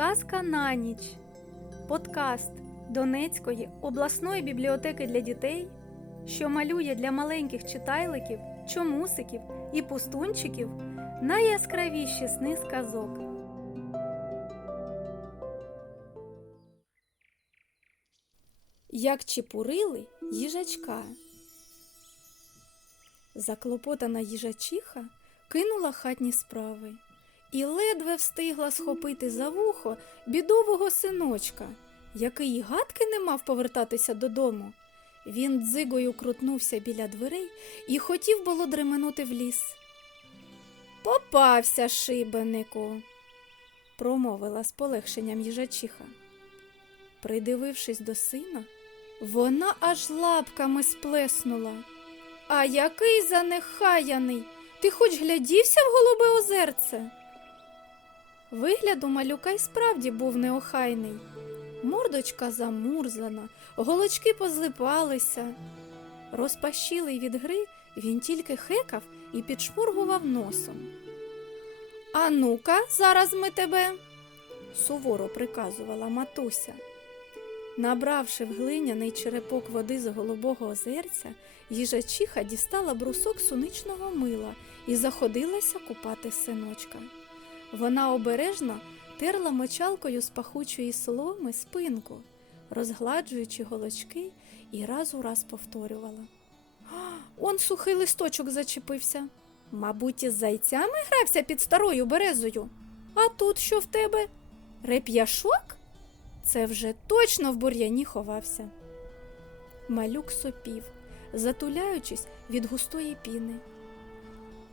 Казка на ніч. Подкаст Донецької обласної бібліотеки для дітей, що малює для маленьких читайликів, чомусиків і пустунчиків найяскравіші сни з казок. Як чепурили їжачка. Заклопотана їжачиха кинула хатні справи і ледве встигла схопити за вухо бідового синочка, який гадки не мав повертатися додому. Він дзигою крутнувся біля дверей і хотів було дременути в ліс. Попався, шибенику, промовила з полегшенням їжачиха. Придивившись до сина, вона аж лапками сплеснула. А який занехаяний! Ти хоч глядівся в голубе озерце? Вигляд у малюка й справді був неохайний. Мордочка замурзана, голочки позлипалися. Розпашілий від гри, він тільки хекав і підшморгував носом. А ну-ка, зараз ми тебе, суворо приказувала матуся. Набравши в глиняний черепок води з голубого озерця, їжачиха дістала брусок суничного мила і заходилася купати синочка. Вона обережно терла мочалкою з пахучої соломи спинку, розгладжуючи голочки, і раз у раз повторювала. Он сухий листочок зачепився. Мабуть, із зайцями грався під старою березою. А тут що в тебе? Реп'яшок? Це вже точно в бур'яні ховався. Малюк сопів, затуляючись від густої піни.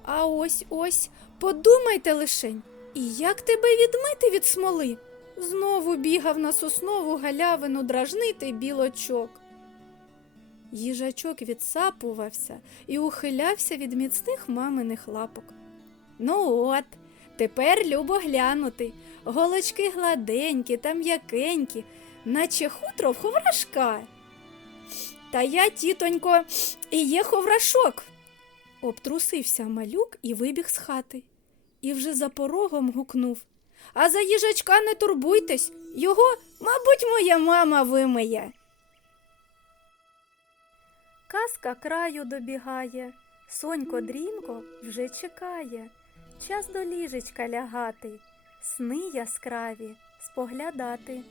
А ось ось, подумайте лишень, і як тебе відмити від смоли? Знову бігав на соснову галявину дражнити білочок. Їжачок відсапувався і ухилявся від міцних маминих лапок. Ну от, тепер любо глянути. Голочки гладенькі та м'якенькі, наче хутро в ховрашка. Та я, тітонько, і є ховрашок. Обтрусився малюк і вибіг з хати. І вже за порогом гукнув. А за їжачка не турбуйтесь, його, мабуть, моя мама вимиє. Казка краю добігає, сонько дрімко вже чекає. Час до ліжечка лягати, сни яскраві споглядати.